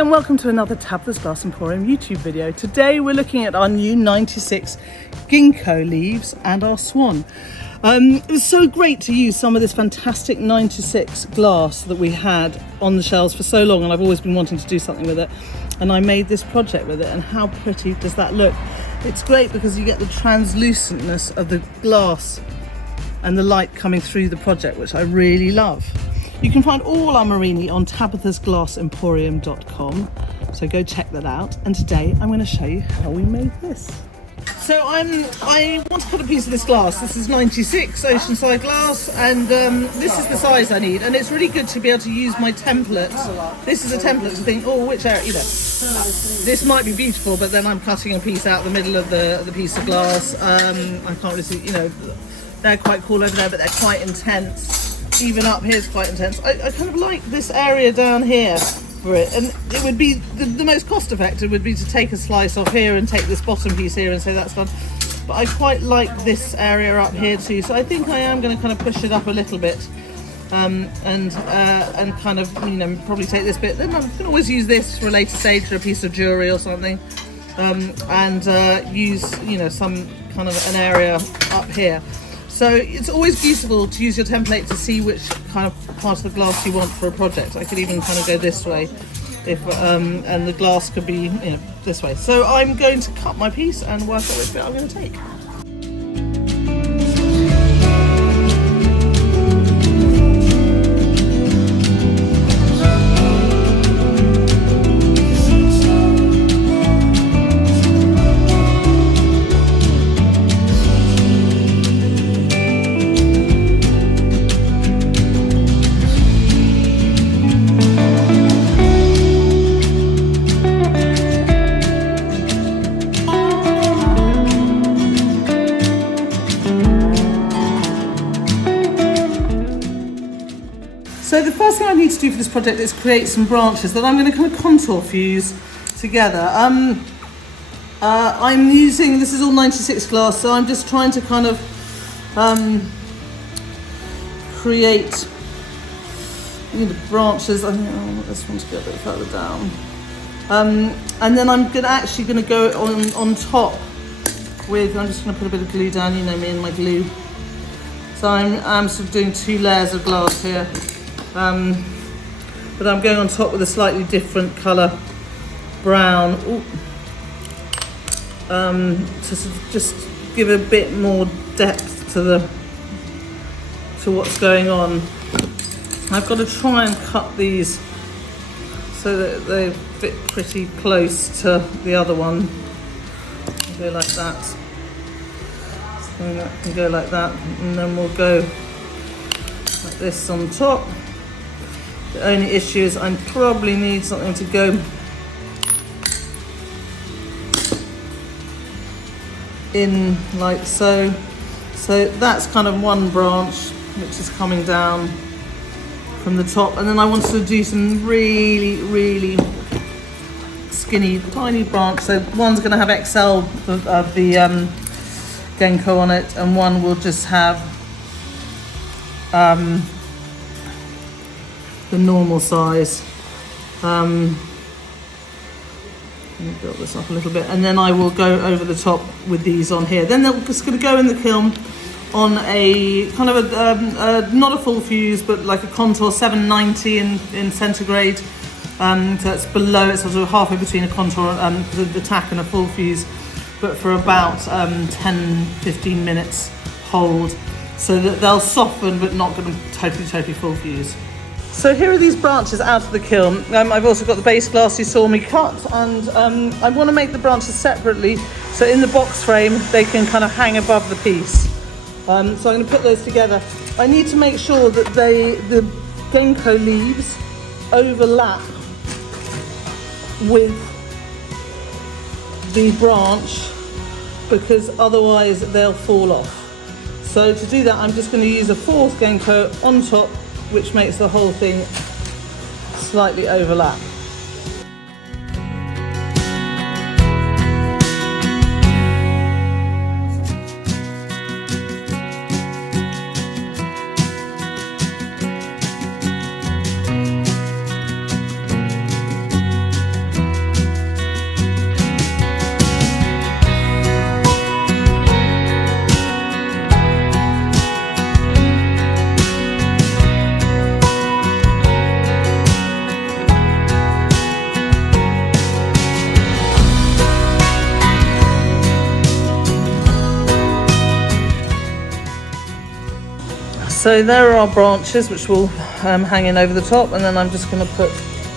Hi and welcome to another Tabitha's Glass Emporium YouTube video. Today we're looking at our new 96 Ginkgo leaves and our Swan. It was so great to use some of this fantastic 96 glass that we had on the shelves for so long, and I've always been wanting to do something with it, and I made this project with it. And how pretty does that look? It's great because you get the translucentness of the glass and the light coming through the project, which I really love. You can find all our Murrine on tabithasglassemporium.com, so go check that out. And today I'm going to show you how we made this. So I want to cut a piece of this glass. This is 96 oceanside glass, and this is the size I need. And it's really good to be able to use my template. This is a template to think, oh, which area, this might be beautiful, but then I'm cutting a piece out the middle of the piece of glass. I can't really see, they're quite cool over there, but they're quite intense. Even up here is quite intense. I kind of like this area down here for it, and it would be the most cost effective would be to take a slice off here and take this bottom piece here and say that's gone. But I quite like this area up here too, so I think I am going to kind of push it up a little bit, and kind of probably take this bit. Then I can always use this for a later stage for a piece of jewellery or something, and use some kind of an area up here. So it's always useful to use your template to see which kind of part of the glass you want for a project. I could even kind of go this way, if and the glass could be this way. So I'm going to cut my piece and work out which bit I'm going to take. So the first thing I need to do for this project is create some branches that I'm going to kind of contour fuse together. I'm using, this is all 96 glass, so I'm just trying to kind of create branches. I think I want this one to go a bit further down. And then I'm actually going to go on top with, I'm just going to put a bit of glue down, me and my glue. So I'm sort of doing 2 layers of glass here. But I'm going on top with a slightly different colour brown to sort of just give a bit more depth to what's going on. I've got to try and cut these so that they fit pretty close to the other one. I'll go like that. So that can go like that, and then we'll go like this on top. The only issue is I probably need something to go in like so. So that's kind of one branch which is coming down from the top, and then I wanted to do some really, really skinny, tiny branch. So one's going to have XL of the Ginkgo on it, and one will just have the normal size. Let me build this up a little bit, and then I will go over the top with these on here. Then they're just going to go in the kiln on a kind of a not a full fuse, but like a contour 790 in centigrade. So it's below, it's sort of halfway between a contour, the tack and a full fuse, but for about 10-15 minutes hold, so that they'll soften but not going to totally full fuse. So here are these branches out of the kiln. I've also got the base glass you saw me cut, and I want to make the branches separately, so in the box frame they can kind of hang above the piece. So I'm going to put those together. I need to make sure that the Ginkgo leaves overlap with the branch, because otherwise they'll fall off. So to do that, I'm just going to use a 4th Ginkgo on top, which makes the whole thing slightly overlap. So there are our branches which will hang in over the top, and then I'm just going to put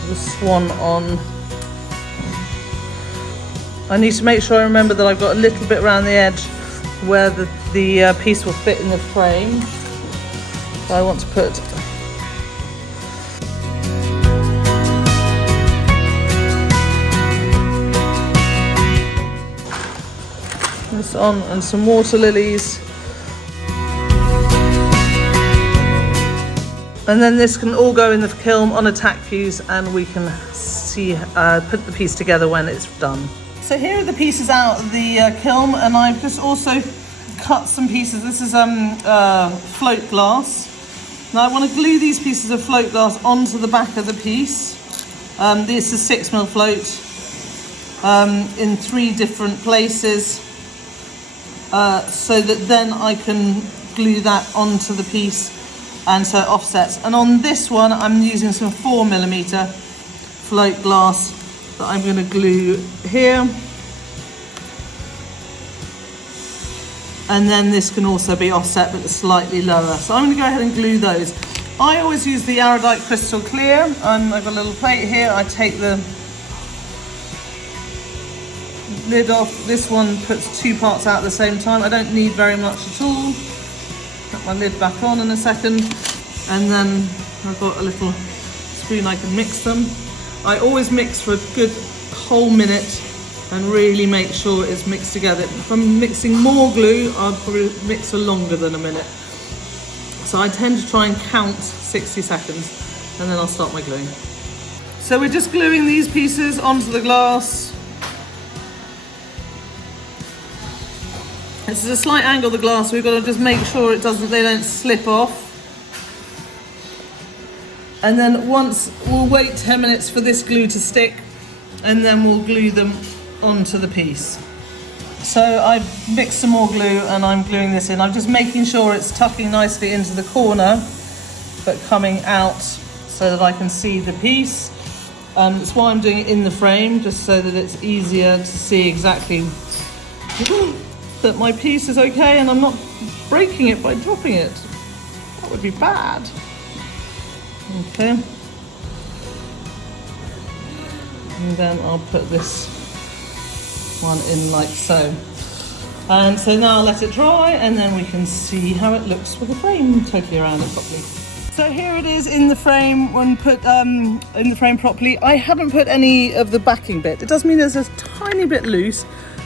the swan on. I need to make sure I remember that I've got a little bit around the edge where the piece will fit in the frame. So I want to put this on and some water lilies. And then this can all go in the kiln on a tack fuse, and we can see put the piece together when it's done. So here are the pieces out of the kiln, and I've just also cut some pieces. This is float glass. Now I want to glue these pieces of float glass onto the back of the piece. This is 6mm float in 3 different places, so that then I can glue that onto the piece, and so it offsets. And on this one I'm using some 4mm float glass that I'm going to glue here, and then this can also be offset but slightly lower. So I'm going to go ahead and glue those. I always use the Iridite Crystal Clear, and I've got a little plate here. I take the lid off. This one puts 2 parts out at the same time. I don't need very much at all. Put my lid back on in a second, and then I've got a little spoon I can mix them. I always mix for a good whole minute and really make sure it's mixed together. If I'm mixing more glue, I'll probably mix for longer than a minute. So I tend to try and count 60 seconds, and then I'll start my gluing. So we're just gluing these pieces onto the glass. This is a slight angle of the glass, so we've got to just make sure they don't slip off. And then we'll wait 10 minutes for this glue to stick, and then we'll glue them onto the piece. So I've mixed some more glue and I'm gluing this in. I'm just making sure it's tucking nicely into the corner, but coming out so that I can see the piece. That's why I'm doing it in the frame, just so that it's easier to see exactly that my piece is okay and I'm not breaking it by dropping it. That would be bad. Okay. And then I'll put this one in like so. And so now I'll let it dry, and then we can see how it looks with the frame totally around it properly. So here it is in the frame when put in the frame properly. I haven't put any of the backing bit. It does mean there's a tiny bit loose,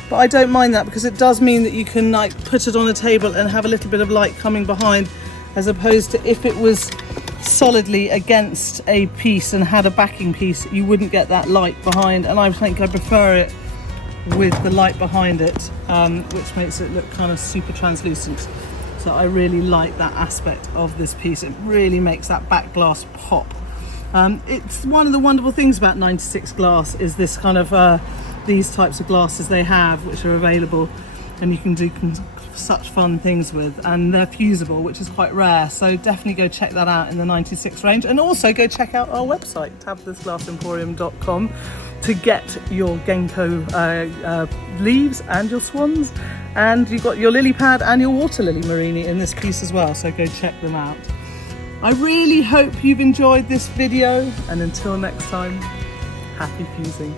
but I don't mind that because it does mean that you can like put it on a table and have a little bit of light coming behind, as opposed to if it was solidly against a piece and had a backing piece, you wouldn't get that light behind. And I think I prefer it with the light behind it, which makes it look kind of super translucent. So I really like that aspect of this piece. It really makes that back glass pop. It's one of the wonderful things about 96 glass is this kind of these types of glasses they have, which are available and you can do such fun things with, and they're fusible, which is quite rare. So definitely go check that out in the 96 range, and also go check out our website tabithasglassemporium.com to get your Ginkgo leaves and your swans, and you've got your lily pad and your water lily Murrine in this piece as well, so go check them out. I really hope you've enjoyed this video, and until next time, happy fusing.